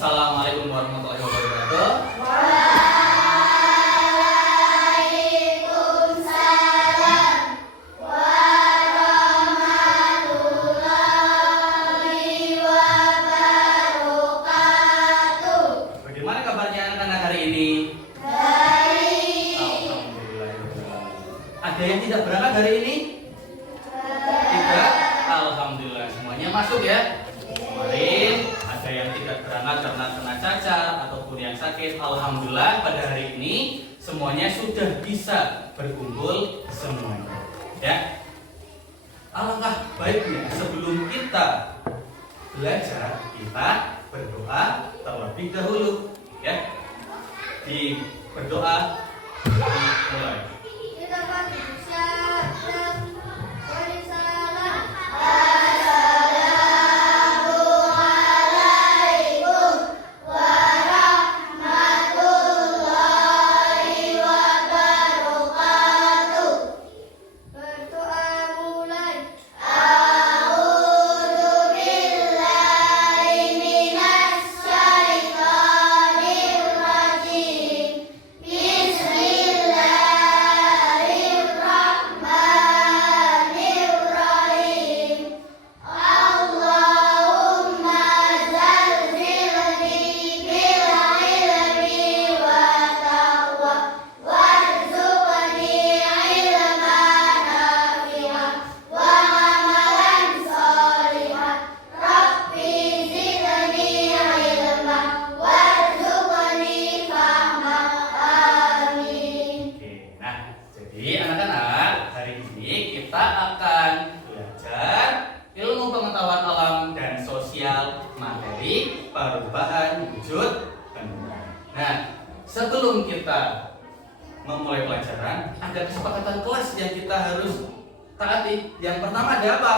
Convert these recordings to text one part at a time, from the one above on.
Assalamualaikum warahmatullahi wabarakatuh. Bagaimana kabarnya anak-anak hari ini? Baik. Alhamdulillah. Ada yang tidak berangkat hari ini? Tidak. Alhamdulillah. Semuanya masuk ya. Kemarin ada yang tidak berangkat karena kena cacat ataupun yang sakit. Alhamdulillah pada hari ini semuanya sudah bisa berkumpul semuanya. Ya. Alangkah baiknya sebelum kita belajar, kita berdoa terlebih dahulu, ya. Di berdoa dimulai. Materi perubahan wujud benda. Nah, sebelum kita memulai pelajaran, ada kesepakatan kelas yang kita harus taati. Yang pertama ada apa?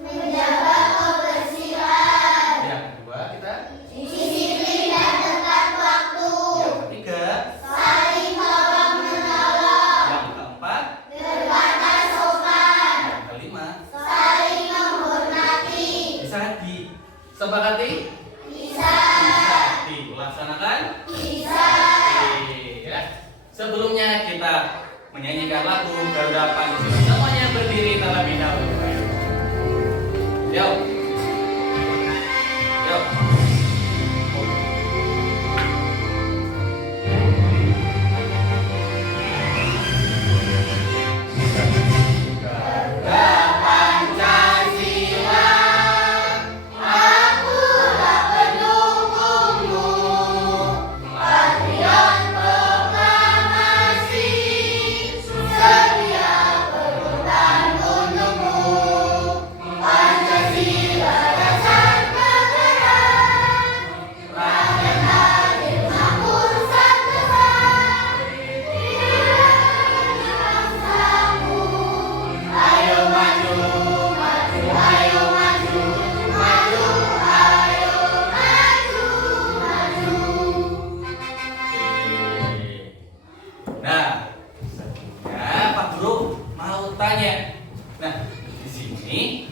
Menjaga kebersihan. Yang kedua kita disiplin dan tepat waktu. Yang ketiga saling tolong menolong. Yang keempat berkata sopan. Yang kelima saling menghormati. Bisa disepakati? Bisa. Dilaksanakan? Bisa. Ya. Sebelumnya kita menyanyikan lagu Garuda Pancasila. Semuanya berdiri terlebih dahulu. Yuk. Yuk.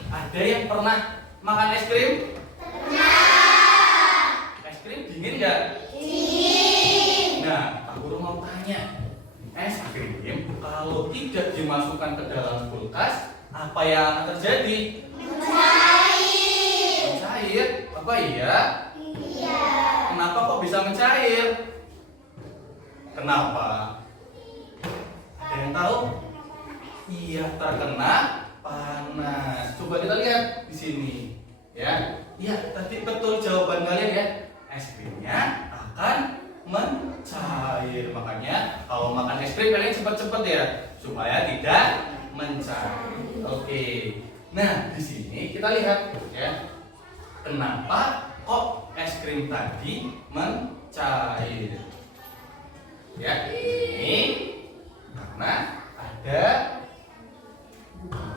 Ada yang pernah makan es krim? Pernah. Es krim dingin nggak? Dingin. Nah, Pak Guru mau tanya, es krim kalau tidak dimasukkan ke dalam kulkas, apa yang akan terjadi? Mencair. Mencair? Apa iya? Iya. Kenapa kok bisa mencair? Kenapa? Ada yang tahu? Iya, terkena panas. Coba kita lihat di sini, ya. Iya, tadi betul jawaban kalian ya. Es krimnya akan mencair. Makanya kalau makan es krim kalian cepat-cepat ya, supaya tidak mencair. Oke. Nah, di sini kita lihat ya. Kenapa kok es krim tadi mencair? Ya, ini karena ada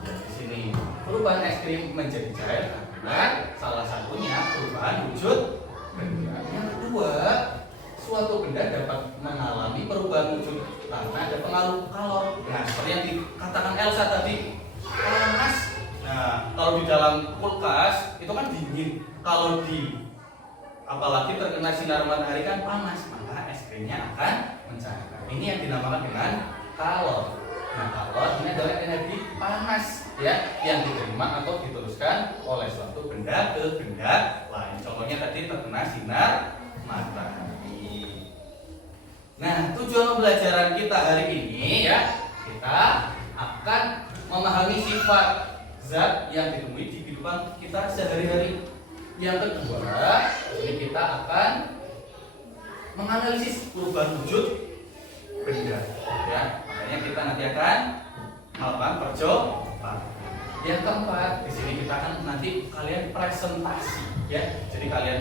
di sini perubahan es krim menjadi cair karena salah satunya perubahan wujud benda. Yang kedua, suatu benda dapat mengalami perubahan wujud karena ada pengaruh kalor. Nah, seperti yang dikatakan Elsa tadi, panas. Nah, kalau di dalam kulkas itu kan dingin. Kalau di apalagi terkena sinar matahari kan panas, maka es krimnya akan mencair. Ini yang dinamakan dengan kalor. Nah, kalor ini adalah energi panas ya yang diterima atau diteruskan oleh suatu benda ke benda lain. Contohnya tadi terkena sinar matahari. Nah, tujuan pembelajaran kita hari ini ya, kita akan memahami sifat zat yang ditemui di kehidupan kita sehari-hari. Yang kedua, ini kita akan menganalisis perubahan wujud benda ya. Makanya kita nanti akan melakukan percobaan. Yang keempat, di sini kita akan nanti kalian presentasi ya. Jadi kalian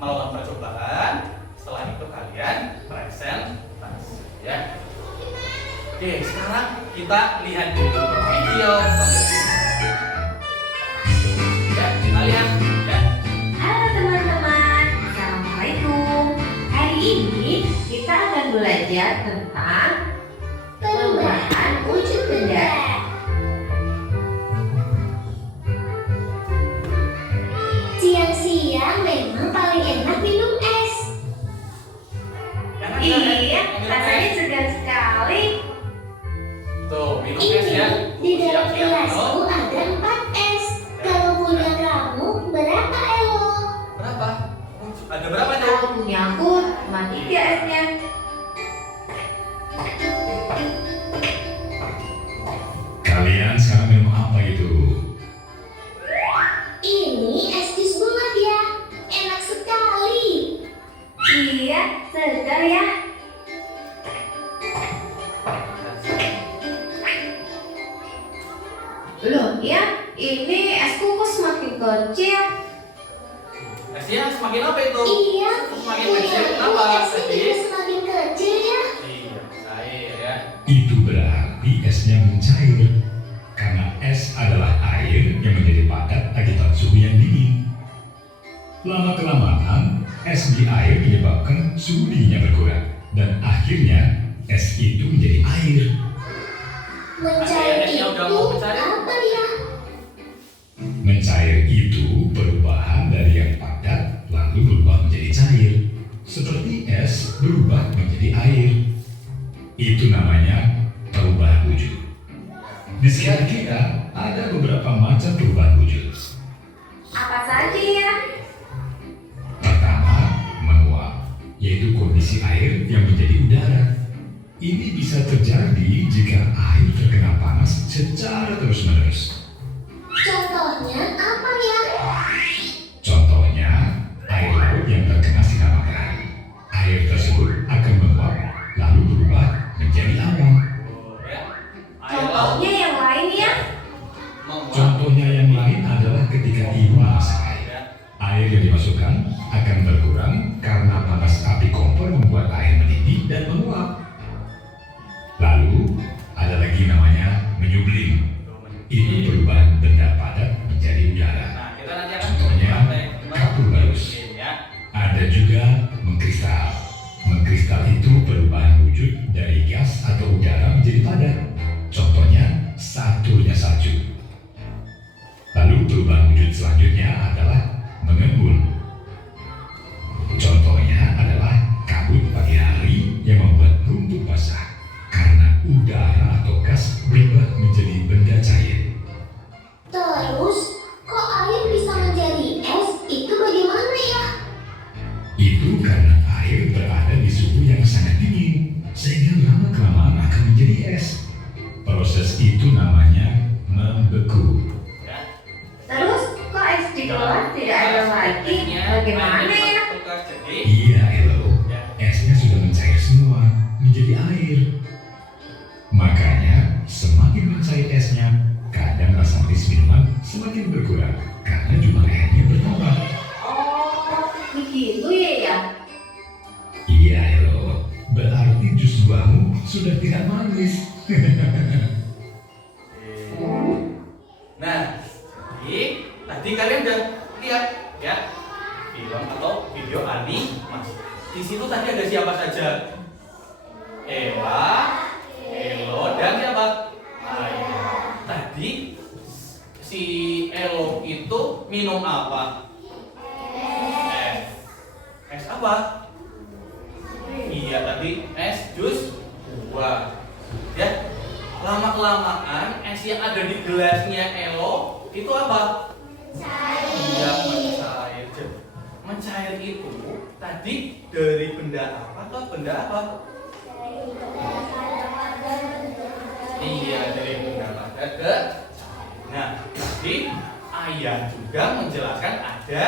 melakukan percobaan, setelah itu kalian presentasi ya. Oke, sekarang kita lihat dulu video ya, kita lihat ya. Halo teman-teman, Assalamualaikum. Hari ini kita akan belajar tentang perubahan wujud benda. Siang-siang memang paling enak minum es. Iya, rasanya segar sekali. Tuh, minum es ya. Ini di dalam Siap-siap gelasku minum. ada 4 es. Kalau punya kamu berapa, Elo? Berapa? Ada berapa tuh? Kalau punya aku cuma 3 esnya. Kalian sekarang minum apa itu? Ini es jus bunga ya. Enak sekali. Iya, segar ya. Loh ya, ini es kukus semakin kecil. Esnya semakin apa itu? Iya, Semakin punya kecil. aku Kenapa? esnya Tadi? juga semakin kecil ya. Iya, cair ya. Itu berarti esnya mencair. Karena es adalah air yang menjadi padat akibat suhu yang dingin. Lama-kelamaan, es di air menyebabkan suhu dinginnya berkurang. Dan akhirnya, es itu menjadi air. Mencair Esnya itu udah mau mencair. apa ya? Mencair itu perubahan dari yang padat lalu berubah menjadi cair. Seperti es berubah menjadi air. Itu namanya perubahan wujud. Di sekitar kita ada beberapa macam perubahan wujud. Apa saja ya? Pertama, menguap, yaitu kondisi air yang menjadi udara. Ini bisa terjadi jika air terkena panas secara terus-menerus. Contohnya apa ya? Contohnya, air laut yang terkena sinar matahari. Air tersebut akan menguap lalu berubah menjadi awan. Oh, ya. Air laut Contohnya yang lain ya. menguap. Contohnya yang lain adalah ketika ibu memasak air. Ya. Air yang dimasukkan akan berkurang karena panas api kompor membuat air mendidih dan menguap. Lalu, ada lagi namanya menyublim. Itu perubahan benda padat menjadi udara. Nah, kita nanti akan Contohnya, praktek gimana kapur barus. ya. Ada juga mengkristal. Mengkristal itu perubahan wujud dari gas atau udara menjadi padat. Contohnya, satunya salju. Lalu perubahan wujud selanjutnya adalah mengembun. Contohnya adalah kabut pagi hari yang membuat rumput basah karena udara atau gas berubah menjadi benda cair. Terus, kok air bisa menjadi es? Itu bagaimana ya? Itu karena air berada di suhu yang sangat dingin, sehingga lama-kelamaan akan menjadi es. Proses itu namanya membeku. Ya. Terus kok es di kelas tidak ada lagi? Bagaimana ya? Tugas jadi Iya, Elo. ya. Esnya sudah mencair semua, menjadi air. Makanya, semakin mencair esnya, kadang rasa manis minuman semakin berkurang karena jumlah airnya bertambah. Oh, begitu ya. Iya, Elo. Berarti jus buahmu sudah tidak manis. Nah, jadi tadi kalian udah lihat ya film atau video animasi. Di situ tadi ada siapa saja? Ella, Elo, dan siapa? Aya. Tadi si Elo itu minum apa? apa? Iya, tadi es jus buah. Ya, lama-kelamaan es yang ada di gelasnya Elo itu apa? Iya, mencair. Mencair itu tadi dari benda apa ke benda apa? Iya, dari benda padat ke. Nah, jadi ayah juga menjelaskan ada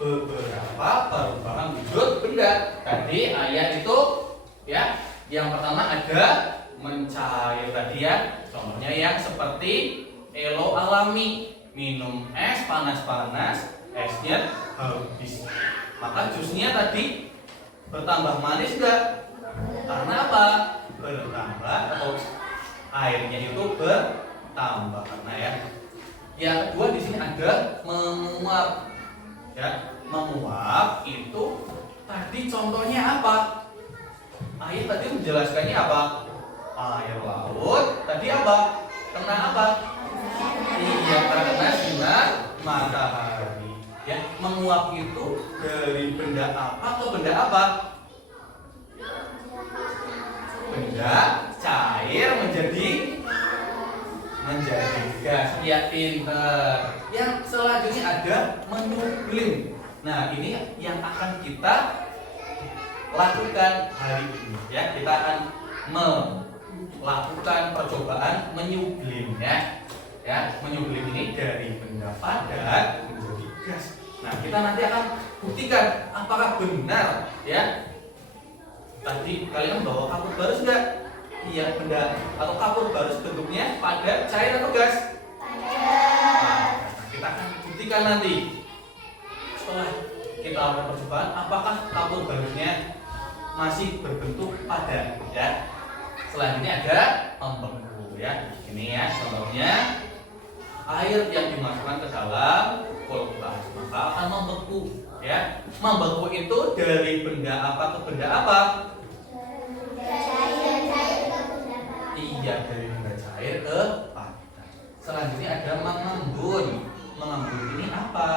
beberapa perubahan wujud benda. Tadi ayah itu ya, yang pertama ada mencair tadi ya. Contohnya yang seperti Elo alami, minum es panas-panas, esnya habis. Maka jusnya tadi bertambah manis enggak? Karena apa? Bertambah atau airnya itu bertambah karena ya. Yang kedua di sini ada menguap. Ya, menguap itu tadi contohnya apa? Air tadi menjelaskannya apa? Air laut. Tadi apa? Kena apa? Iya, terkena sinar matahari. Ya, menguap itu dari benda apa ke benda apa? Benda cair menjadi gas. Ya, pintar. Yang selanjutnya ada menyublim. Nah, ini yang akan kita lakukan hari ini. Ya, kita akan melakukan percobaan menyublim ya. Ya, menyublim ini dari benda padat menjadi gas. Nah, kita nanti akan buktikan apakah benar ya. Tadi kalian bawa kapur barus enggak? Iya, benda atau kapur barus bentuknya padat, cair atau gas? Padat. Nah, kita akan buktikan nanti. Setelah kita lakukan percobaan, apakah kapur barusnya masih berbentuk padat ya? Selanjutnya ada membeku ya. Ini ya contohnya. Air yang dimasukkan ke dalam kulkas maka akan membeku ya. Membeku itu dari benda apa ke benda apa? Iya, dari benda cair ke padat. Selanjutnya ada mengembun. Mengembun ini apa?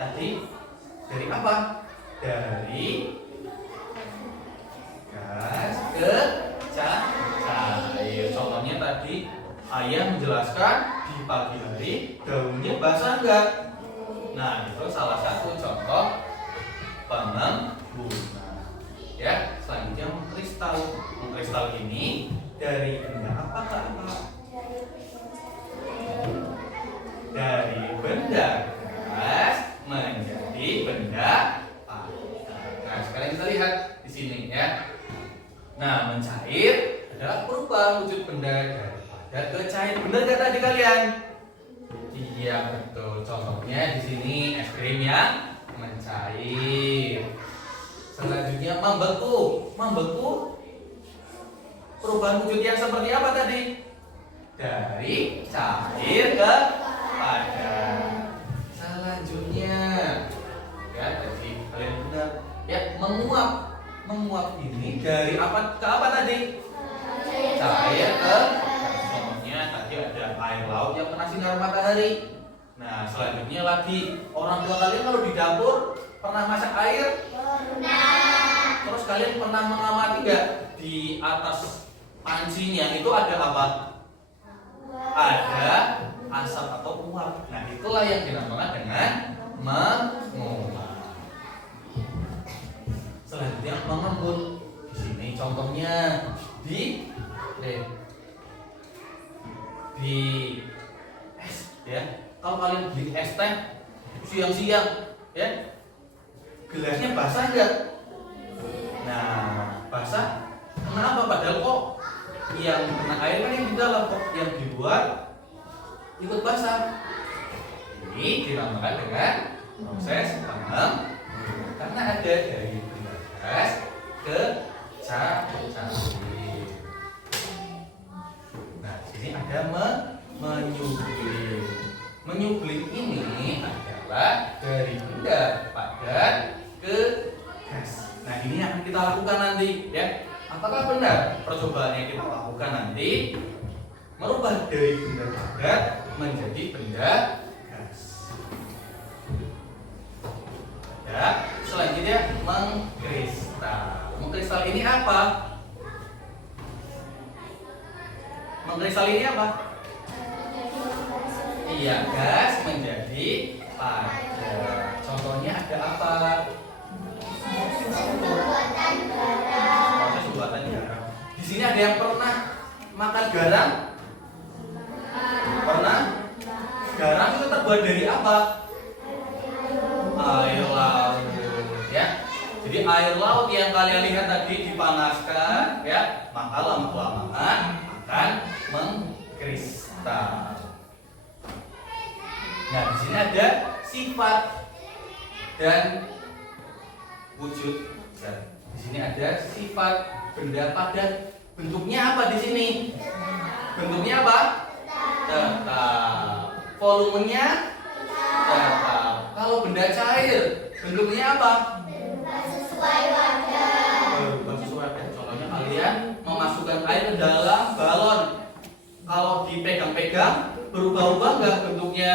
Tadi dari apa? Dari gas ke cair. Contohnya tadi ayah menjelaskan di pagi hari daunnya basah enggak? Nah, itu salah satu contoh pengembunan. Ya, selanjutnya mengkristal. Mengkristal ini dari benda apa ke apa? Dari benda gas menjadi benda padat. Nah, sekarang kita lihat di sini ya. Nah, mencair adalah perubahan wujud benda dari padat ke cair. Benar nggak tadi kalian? Iya, betul. Contohnya di sini es krim yang mencair. Selanjutnya membeku. Membeku perubahan wujud yang seperti apa tadi? Dari cair ke padat. Selanjutnya ya, tadi kalian benar. Ya, menguap. Menguap ini dari apa ke apa tadi? Cair ke gas. Contohnya tadi ada air laut yang kena sinar matahari. Nah, selanjutnya lagi orang tua kalian kalau di dapur pernah masak air? Pernah. Terus kalian pernah mengamati nggak di atas pancinya itu ada apa? Ada asap atau uap. Nah, itulah yang dinamakan dengan menguap. Selanjutnya mengembun. Di sini contohnya di es ya. Kalau kalian beli es teh siang-siang ya, gelasnya basah enggak? Nah, basah. Kenapa? Padahal kok yang kena air kan yang di dalam, kok yang di luar ikut basah. Ini dinamakan dengan proses pengembunan karena ada dari gas ke cair. Nah, di sini ada menyublim. Menyublim ini adalah dari benda padat ke gas. Nah, ini yang akan kita lakukan nanti ya. Apakah benar percobaan yang kita lakukan nanti merubah dari benda padat menjadi benda gas? mengkristal. Mengkristal ini apa? Mengkristal ini apa? Iya, gas menjadi padat. Contohnya ada apa? Proses pembuatan garam. Di sini ada yang pernah makan garam? Pernah? Garam itu terbuat dari apa? Air laut, ya. Jadi air laut yang kalian lihat tadi dipanaskan, ya, maka lama-kelamaan akan mengkristal. Nah, di sini ada sifat dan wujud. Di sini ada sifat benda padat. Bentuknya apa di sini? Bentuknya apa? Tetap. Volumenya tetap. Kalau benda cair, bentuknya apa? Berubah sesuai wadah. Contohnya kalian memasukkan air ke dalam balon. Kalau dipegang-pegang, berubah-ubah nggak bentuknya?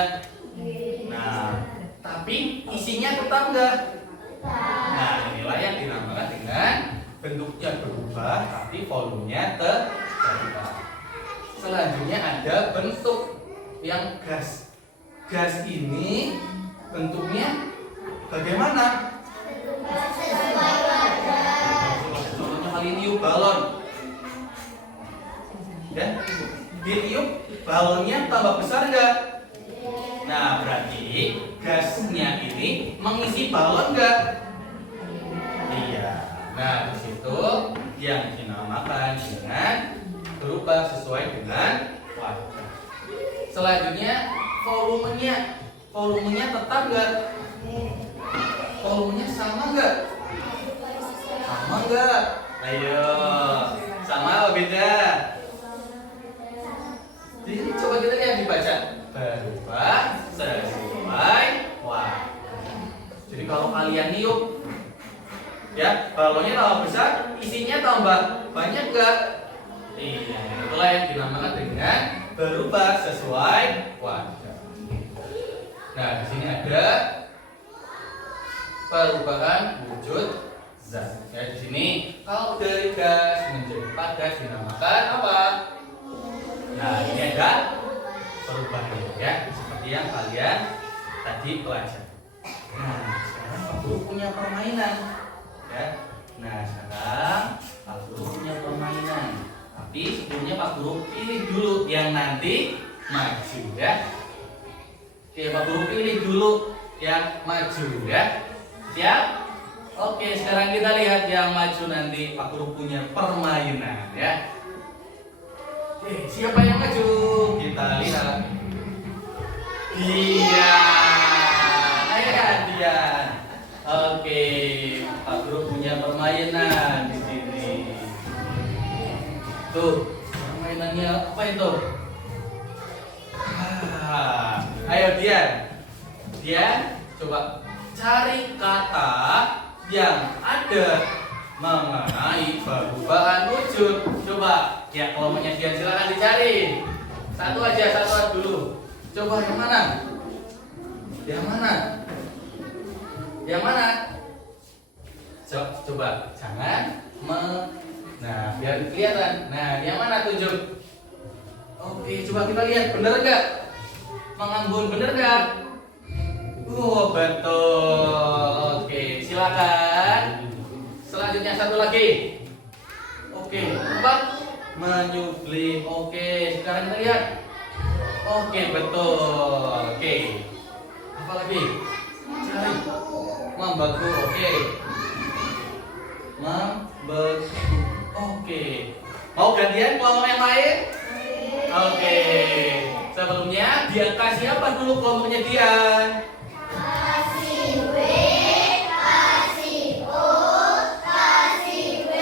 Nah, tapi isinya tetap nggak? Nah, inilah yang dinamakan dengan bentuknya berubah, tapi volumenya tetap. Selanjutnya ada bentuk yang gas. Gas ini bentuknya bagaimana? Contohnya kali ini balon. Ya, ditiup balonnya tambah besar nggak? Nah, berarti gasnya ini mengisi balon nggak? Iya. Nah, di situ yang dinamakan dengan berubah sesuai dengan wadah. Selanjutnya volumenya tetap nggak? Volumenya sama nggak? Sama nggak? Ayo, sama apa beda? Jadi coba kita lihat dibaca. Berubah sesuai wadah. Jadi kalau kalian niup, ya, balonnya tambah besar, isinya tambah banyak nggak? Iya, itulah yang dinamakan dengan berubah sesuai wadah. Nah, di sini ada perubahan wujud zat. Ya, di sini kalau dari gas menjadi padat dinamakan apa? Nah, ini ada perubahan, ya, seperti yang kalian tadi pelajari. Nah, sekarang Pak Guru punya permainan, ya. Nah, sekarang Pak Guru punya permainan. Tapi sebelumnya Pak Guru pilih dulu yang nanti maju, ya. Oke, Pak Guru pilih dulu yang maju, ya. Siap? Oke, sekarang kita lihat yang maju nanti. Pak Guru punya permainan, ya. Oke, siapa yang maju? Kita lihat. Dian. Ayo kan, Dian. Oke, Pak Guru punya permainan di sini. Tuh, permainannya apa itu? Ayo Dian. Dian, coba cari kata yang ada mengenai perubahan wujud. Coba, ya, kelompoknya Dian silakan dicari. Satu aja dulu. Coba yang mana? Yang mana? Yang mana? Coba, jangan nah, biar kelihatan. Nah, yang mana tunjuk? Oke, coba kita lihat, bener nggak? Mengambun, bener nggak? Oh, betul. Oke, silakan. Selanjutnya satu lagi. Oke, apa? Menyublim. Oke, sekarang kita lihat. Oke, betul. Oke. Apa lagi? Cari. Membeku. Oke. Membeku. Oke. Mau gantian kelompok yang lain? Oke. Sebelumnya Dian kasih apa dulu kelompoknya Dian? Kasih W, kasih O, kasih W.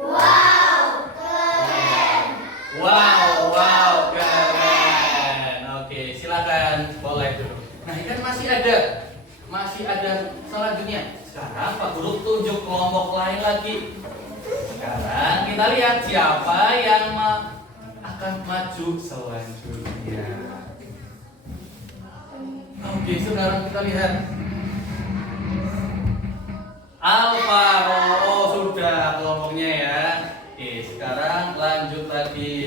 Wow, keren. Wow, keren. Oke, silakan boleh dulu. Nah, ini kan masih ada selanjutnya. Sekarang Pak Guru tunjuk kelompok lain lagi. Sekarang kita lihat siapa yang akan maju selanjutnya. Oke, sekarang kita lihat. Alvaro. Oh, sudah kelompoknya ya. Oke, sekarang lanjut lagi.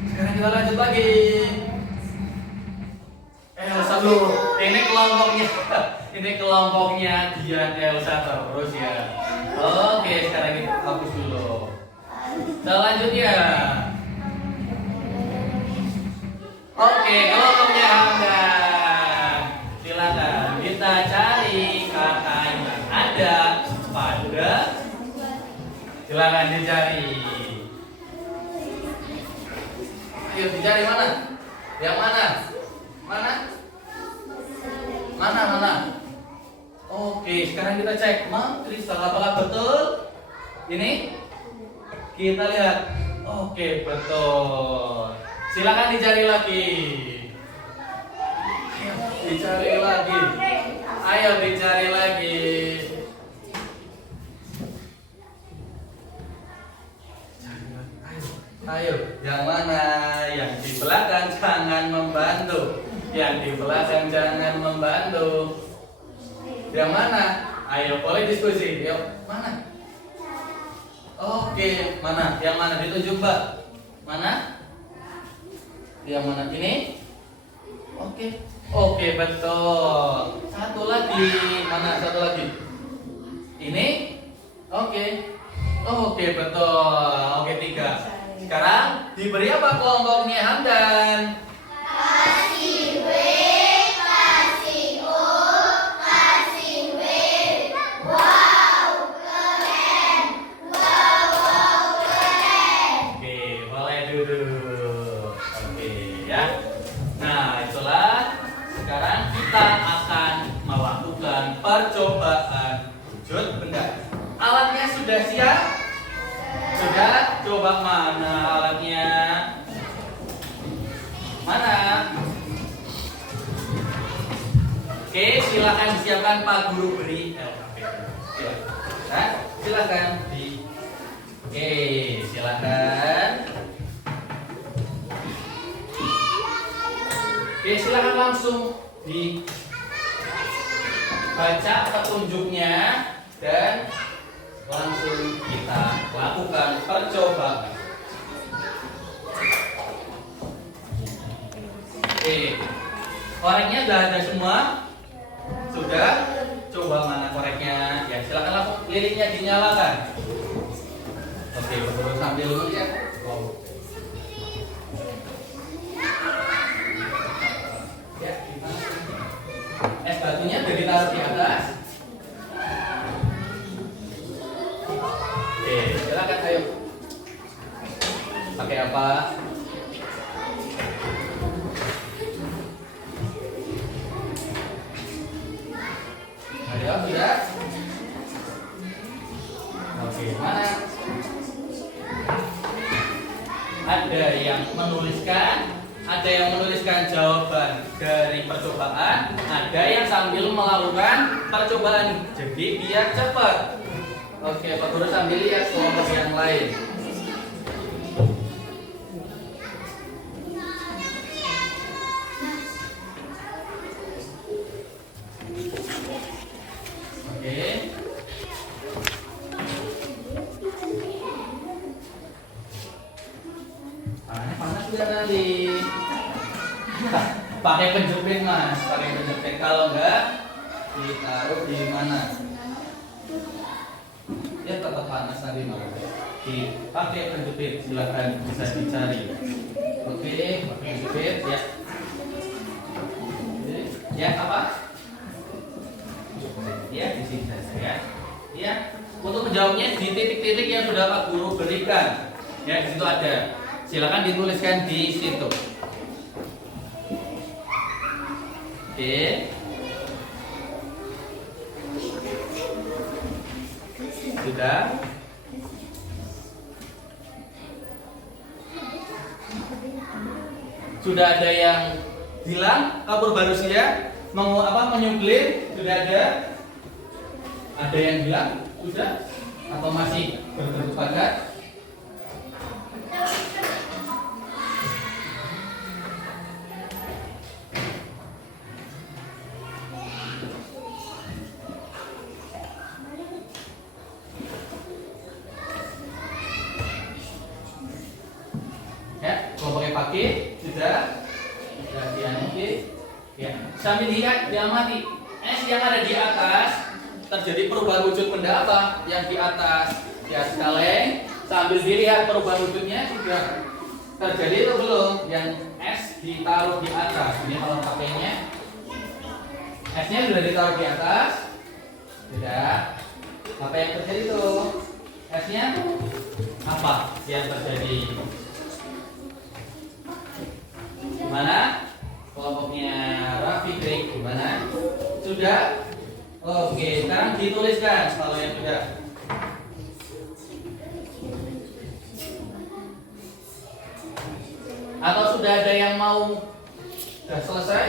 Sekarang kita lanjut lagi. Elsa dulu. Ini kelompoknya. Ini kelompoknya Dian Elsa terus ya. Oke, sekarang kita hapus dulu. Selanjutnya. Oke, kelompoknya Hamdan. Silakan kita cari kata yang ada pada. Silakan dicari. Ayo dicari mana? Yang mana? Mana? Mana? Oke, sekarang kita cek. Kristal apakah betul? Ini kita lihat. Oke, betul. Silakan dicari lagi. Ayo, dicari lagi. Ayo dicari lagi. Ayo, yang mana? Yang di belakang jangan membantu. Yang di belakang jangan membantu. Yang mana? Ayo, boleh diskusi. Yuk, mana? Oke, mana? Yang mana? Ditunjuk, Mbak. Mana? Yang mana? Ini? Oke, betul. Satu lagi. Mana? Satu lagi. Ini? Oke, betul. Oke, 3. Sekarang diberi apa kelompoknya Hamdan? Kasih W, kasih O, kasih W. Wow, keren. Wow, keren. Oke, boleh duduk. Oke, ya. Nah, itulah. Sekarang kita akan melakukan percobaan wujud benda. Alatnya sudah siap? Sudah? Coba mana alatnya? Mana? Oke, silakan disiapkan Pak Guru beri. Silakan di. Oke, silakan. Oke, silakan langsung dibaca petunjuknya dan langsung kita lakukan percobaan. Oke, koreknya sudah ada semua? Sudah? Coba mana koreknya? Ya, silakan langsung lilinnya dinyalakan. Oke, betul sambil dulu ya. Ya, gimana? Es batunya sudah ditaruh di atas. Oke, silakan ayo. Pakai apa? Ayo, sudah? Oke, mana? Ada yang menuliskan jawaban dari percobaan, ada yang sambil melakukan percobaan. Jadi biar cepat. Oke, Pak Guru sambil lihat kelompok yang lain. Oke. Panas sudah nanti. Pakai penjepit Mas, pakai penjepit. Kalau enggak, ditaruh di mana? Ya tetap panas nanti malah. Dipakai penjepit, silahkan bisa dicari. Oke, pakai penjepit ya. Ya apa? Ya di sini saja ya. Ya, untuk menjawabnya di titik-titik yang sudah Pak Guru berikan. Ya di situ ada. Silakan dituliskan di situ. Oke. Sudah? Sudah ada yang bilang kabur Barusia menyublim? Sudah ada? Ada yang bilang sudah? Atau masih berbentuk padat? Perhatian, oke. Ya, sambil lihat, diamati. S yang ada di atas terjadi perubahan wujud benda apa? Yang di atas kaleng. Sambil dilihat perubahan wujudnya sudah terjadi atau belum? Yang S ditaruh di atas. Ini kalau pakainya S-nya sudah ditaruh di atas. Tidak. Apa yang terjadi tuh? S-nya apa yang terjadi? Gimana? Kelompoknya Raffi Krik gimana? Sudah? Oke, sekarang dituliskan kalau yang sudah. Atau sudah ada yang mau sudah selesai?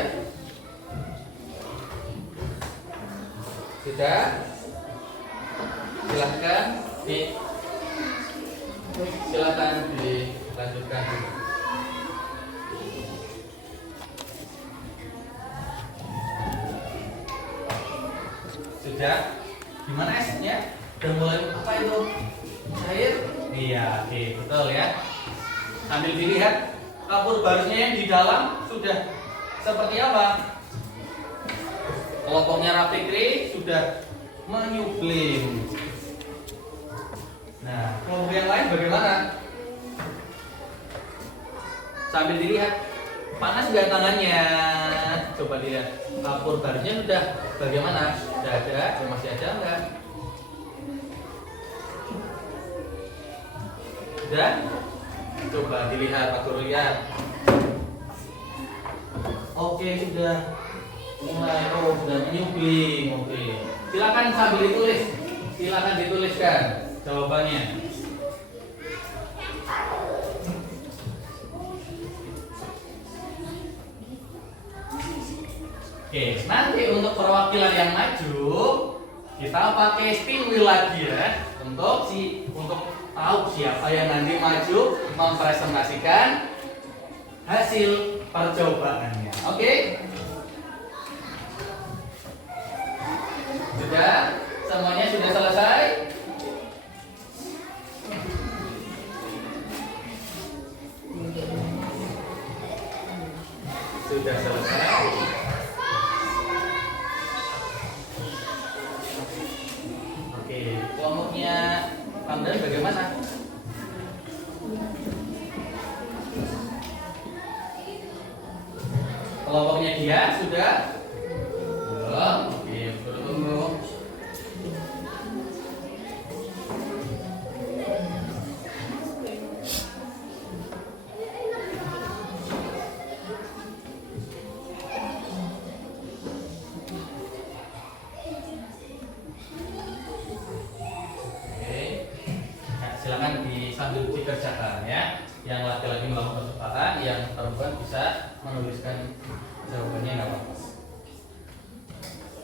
Sudah? Silahkan dilanjutkan. Sudah? Gimana S-nya? Udah mulai apa itu? Cair? Iya, oke, betul ya. Sambil dilihat kapur barusnya yang di dalam sudah seperti apa? Kelompoknya Raffi Krik sudah menyublim. Nah, kelompok yang lain bagaimana? Sambil dilihat panas nggak tangannya? Coba lihat kapur barusnya sudah bagaimana? Sudah ada? Masih ada enggak? Sudah? Coba dilihat, Pak Guru lihat. Oke, sudah mulai. Oh, sudah menyublim. Oke. Silakan sambil ditulis. Silakan dituliskan jawabannya. Oke, nanti untuk perwakilan yang maju kita pakai still lagi ya untuk tahu siapa yang nanti maju mempresentasikan hasil percobaannya. Oke? Sudah? Semuanya sudah selesai? Sudah selesai. Oke, kelompoknya Pandan bagaimana? Kelompoknya dia sudah? Belum. Oke, tunggu. Silakan sambil dikerjakan ya. Yang laki-laki melakukan percobaan, yang perempuan bisa menuliskan jawabannya nggak apa-apa.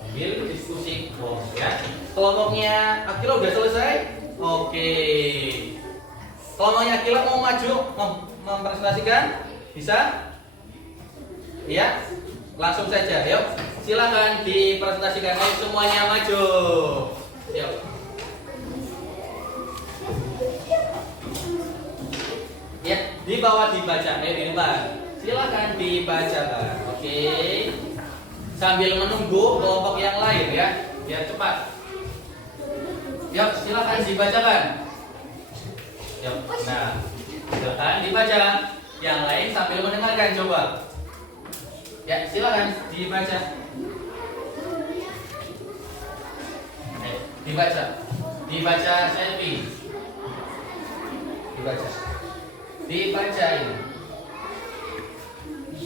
Sambil diskusi kelompok ya. Kelompoknya Akila udah selesai? Oke. Kelompoknya Akila mau maju mempresentasikan? Bisa? Iya? Langsung saja, yuk. Silakan dipresentasikan. Ayo semuanya maju. Yuk. Ya, di bawah dibaca, di depan. Silakan dibacakan. Oke. Sambil menunggu kelompok yang lain ya, biar cepat. Yuk, silakan dibacakan. Yuk, nah, silakan dibaca. Yang lain sambil mendengarkan coba. Ya, silakan dibaca. Dibaca. Dibaca selfie. Dibaca. Dibaca ini.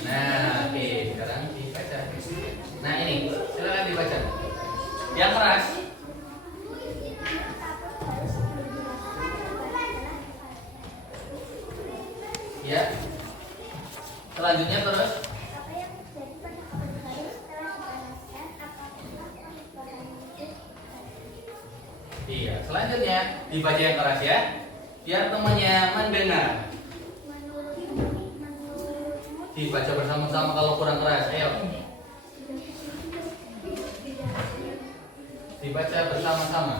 Nah, oke, sekarang dibaca. Nah, ini, silakan dibaca. Yang keras. Ya. Selanjutnya terus. Iya, selanjutnya dibaca yang keras ya. Biar temannya mendengar. Dibaca bersama-sama kalau kurang keras. Ayo. Dibaca bersama-sama.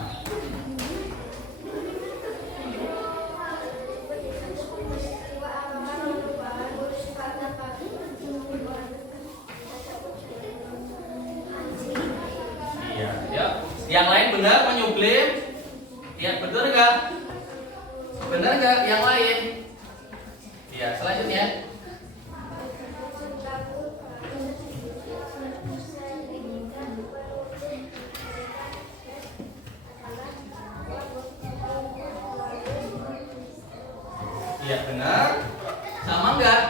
benar menyublim? Ya, betul nggak? Benar nggak? Yang lain? Ya, selanjutnya. Iya benar. Sama nggak?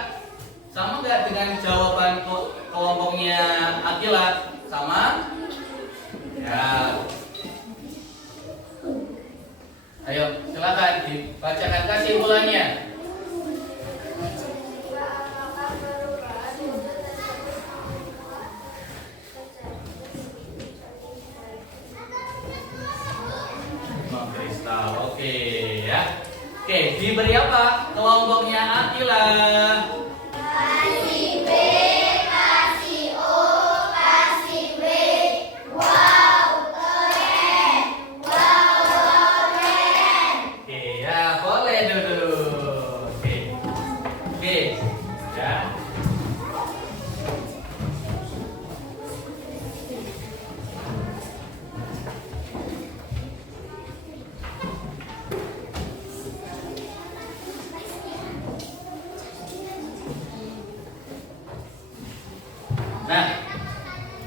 Sama nggak dengan jawaban kelompoknya Akila? Sama? Ya. Ayo, silakan dibacakan kesimpulannya. Kristal, oke ya. Oke, diberi apa kelompoknya Akila? Kasih B, kasih O, kasih B. Wow, keren. Wow, keren. Oke ya, boleh dulu. Oke, oke ya. Nah,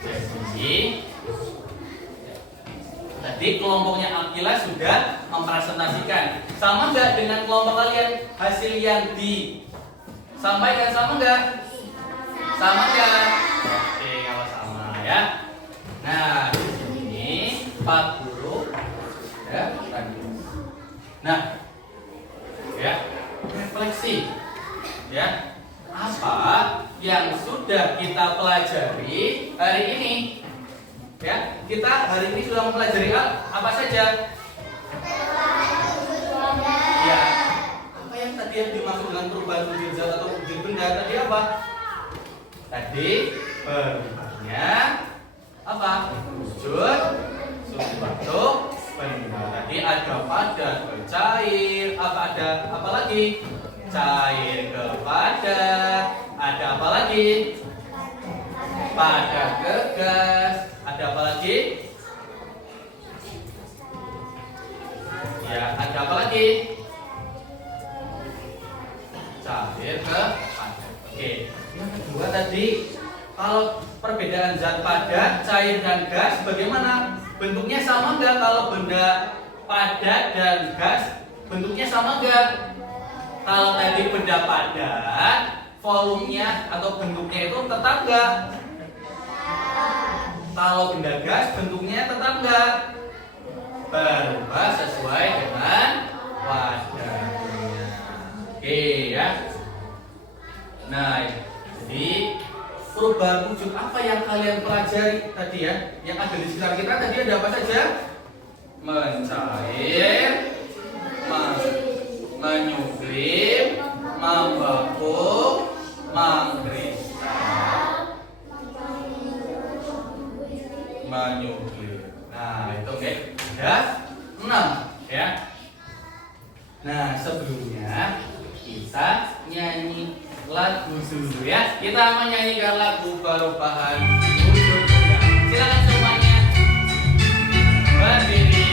jadi tadi kelompoknya Akila sudah mempresentasikan. Sama nggak dengan kelompok kalian hasil yang disampaikan? Sama nggak? Sama nggak? Oke, kalau sama ya. Nah, di sini 40 ya, tadi. Nah, ya, refleksi ya. Apa yang sudah kita pelajari hari ini? Ya, kita hari ini sudah mempelajari apa saja? Ya, apa yang tadi yang dimaksud dengan perubahan wujud zat atau wujud benda tadi apa? Tadi perubahannya apa? Wujud suatu benda. Tadi ada padat ke cair, apa lagi? Cair ke padat, ada apa lagi? Padat ke gas, ada apa lagi? Ya, ada apa lagi? Cair ke padat. Oke, yang kedua tadi, kalau perbedaan zat padat, cair dan gas, bagaimana? Bentuknya sama nggak? Kalau benda padat dan gas, bentuknya sama nggak? Kalau tadi benda padat, volumenya atau bentuknya itu tetap nggak? Kalau benda gas, bentuknya tetap nggak? Berubah sesuai dengan wadarnya. Oke ya. Nah, jadi perubahan wujud apa yang kalian pelajari tadi ya? Yang ada di sekitar kita tadi ada apa saja? Mencair, menyublim, membeku, mengkristal, menyublim. Nah, itu oke. Ya, 6 ya. Nah, sebelumnya kita nyanyi lagu dulu ya. Kita menyanyikan lagu perubahan wujud benda. Silakan semuanya berdiri.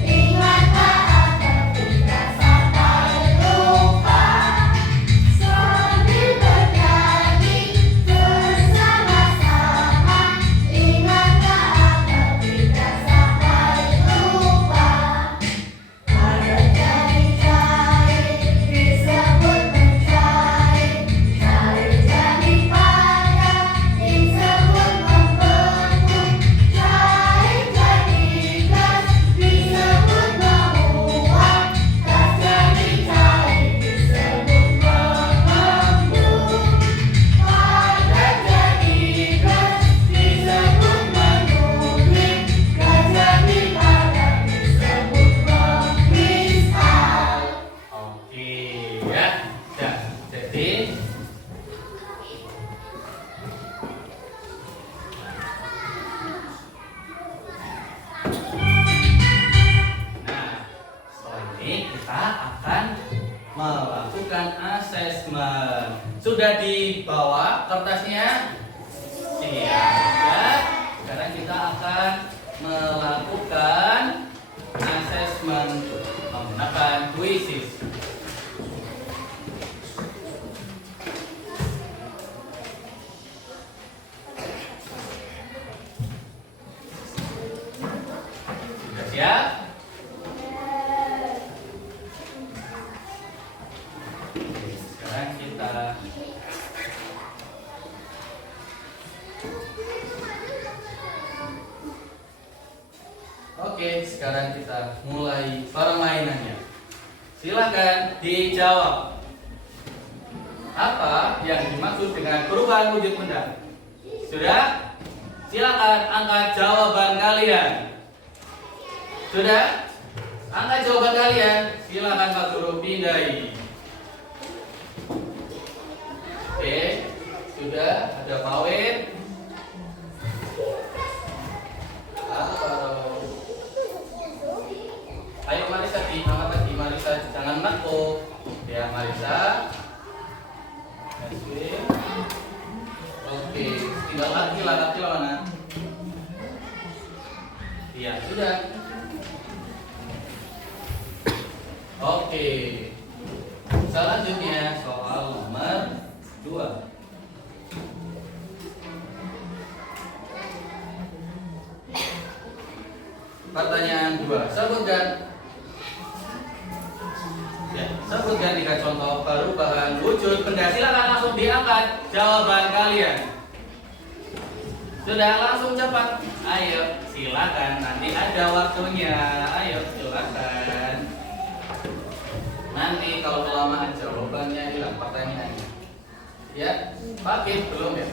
Ingat tak ada kita sampai lupa. ini kita akan melakukan asesmen. Sudah dibawa kertasnya? Iya. Sekarang kita akan melakukan asesmen menggunakan kuisis. Sudah siap? Sekarang kita Oke, sekarang kita mulai permainannya. Silakan dijawab. Apa yang dimaksud dengan perubahan wujud benda? Sudah? Silakan angkat jawaban kalian. Sudah? Angkat jawaban kalian. Silakan Pak Guru pindai. Oke, sudah ada Pawin. Ayo Marisa, angkat lagi Marisa, jangan nakut. Ya Marisa. Oke, tinggal laki mana? Iya, sudah. Oke. Selanjutnya soal nomor 2. Pertanyaan 2. Sebutkan 3 contoh perubahan wujud benda. Silakan langsung diangkat jawaban kalian. Sudah, langsung cepat. Ayo, silakan. Nanti ada waktunya. Ayo, silakan. Nanti kalau kelamaan jawabannya hilang pertanyaannya. Ya, Pak belum ya?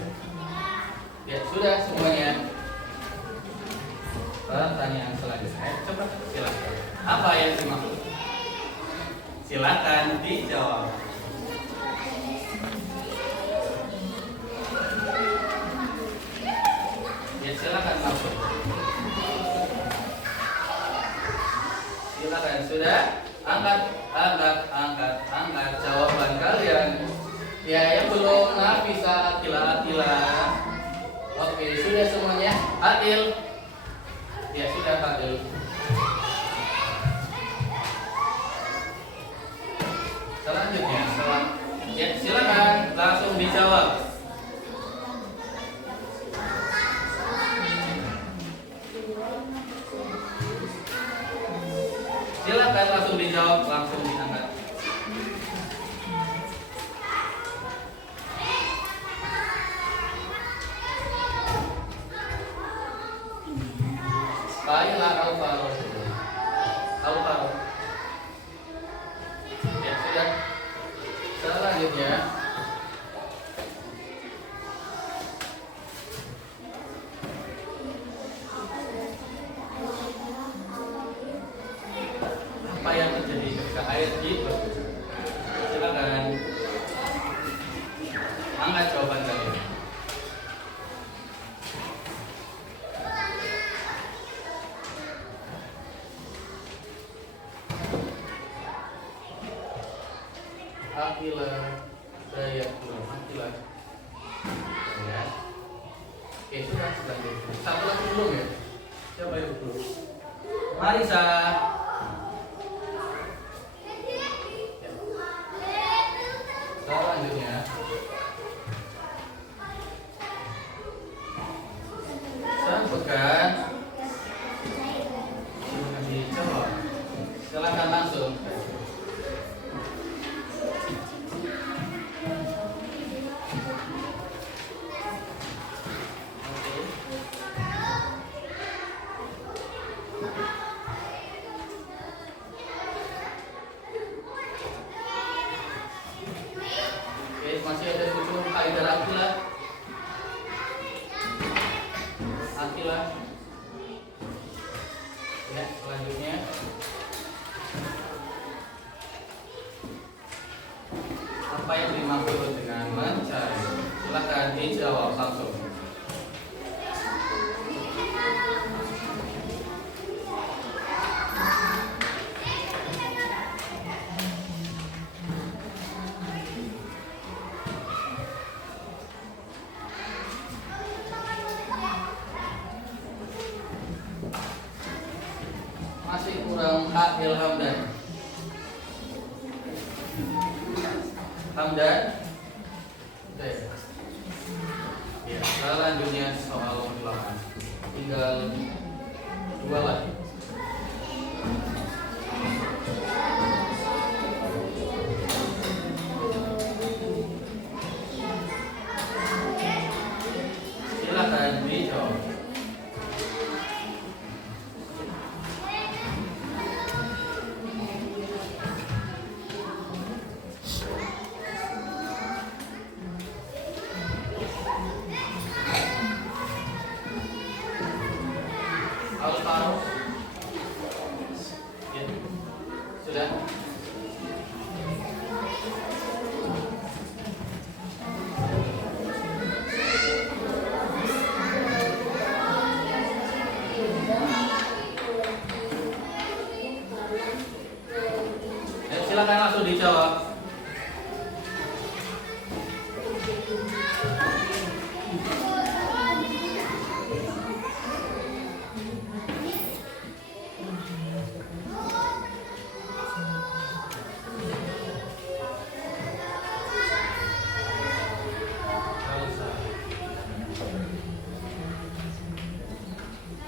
Ya, sudah semuanya. Pertanyaan selanjutnya. Cepat, silakan. Apa yang dimaksud? Silakan dijawab. Ya, silakan masuk. Silakan, sudah. Angkat jawaban kalian. Ya, yang belum bisa Akila. Oke, sudah semuanya. Adil. Ya, sudah Adil. Selanjutnya, ya silakan langsung dijawab. Silakan langsung dijawab, langsung diangkat. Baiklah, Alvaro. Ya sudah. Selanjutnya, apa yang terjadi ketika air hidup? Silakan angkat jawaban kalian. Akila, saya belum Akila. Ya. Oke, sudah selanjutnya. Satu lagi belum ya? Siapa yang belum? Marisa. Ya. Selanjutnya. Sebutkan. Dijawab. Silakan langsung. Masih ada 7 kali darah Akila. Ya, selanjutnya apa yang dimaksud dengan mencari? Silakan dijawab langsung. Hamdan. Oke. Ya, selanjutnya soal ulangan. Tinggal 2 lagi. Silakan dijawab. Al-Faruq. Ya. Sudah. Ya, silakan langsung dijawab.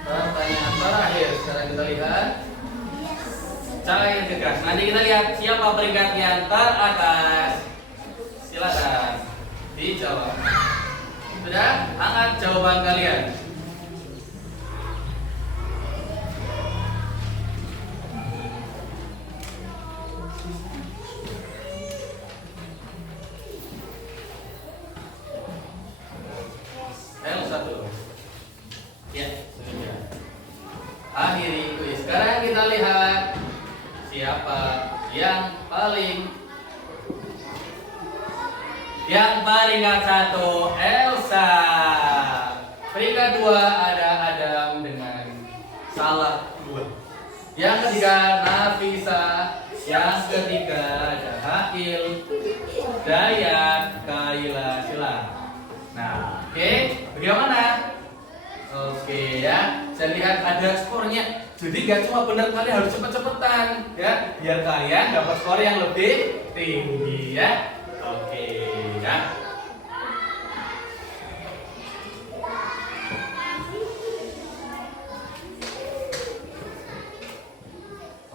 Pertanyaan terakhir sekarang kita lihat cara yang tegas. Nanti kita lihat siapa peringkat yang teratas. Silakan dijawab. Sudah, angkat jawaban kalian. L1. Ya, sudah. Akhiri kuis. Sekarang kita lihat siapa yang peringkat 1 Elsa. Peringkat 2 ada Adam dengan salah 2. Yang ketiga Nafisa. Yang ketiga ada Hakil, Dayat, Kaila, Sila. Nah, oke, bagaimana? Oke ya, saya lihat ada skornya. Jadi gak cuma benar, kalian harus cepet-cepetan ya, biar kalian dapat skor yang lebih tinggi ya. Oke ya.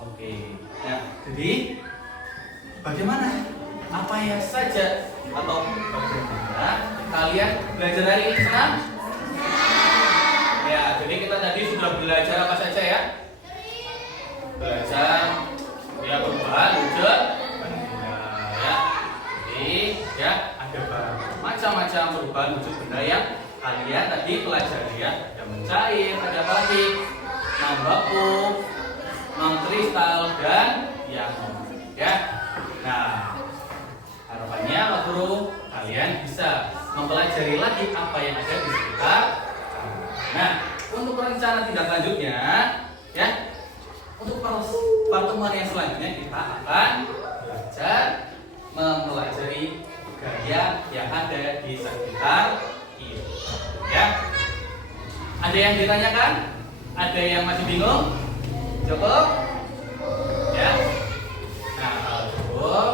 Oke ya, jadi bagaimana? Apa ya saja atau bagaimana kalian belajar hari ini? Senang? Ya, jadi kita tadi sudah belajar apa saja ya? Belajar ya perubahan wujud benda ya. Jadi ya ada macam-macam perubahan wujud benda yang kalian tadi pelajari ya. Ada mencair, ada apa lagi? Membeku, mengkristal dan yang ya. Nah, harapannya waktu kalian bisa mempelajari lagi apa yang ada di sekitar. Nah, untuk rencana tindak lanjutnya, ya, untuk pertemuan yang selanjutnya kita akan belajar mempelajari gaya yang ada di sekitar ini. Ya, ada yang ditanyakan? Ada yang masih bingung? Cukup? Ya. Nah, kalau cukup,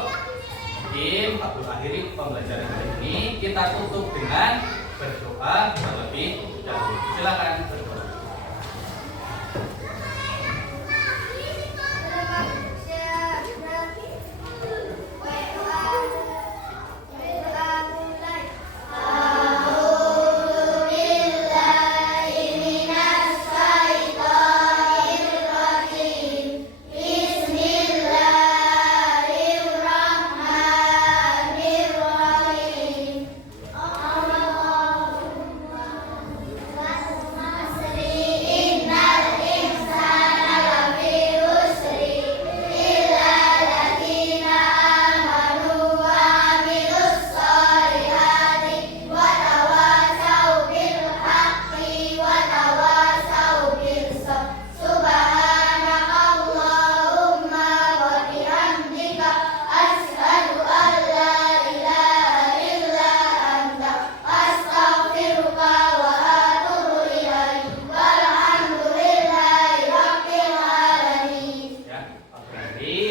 mungkin waktu akhiri pembelajaran hari ini kita tutup dengan berdoa terlebih dahulu. Silakan berdoa.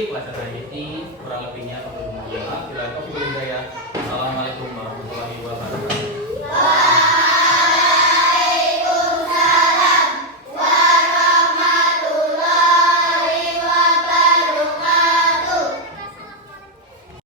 Pelajaran ini kurang lebihnya Assalamualaikum warahmatullahi wabarakatuh.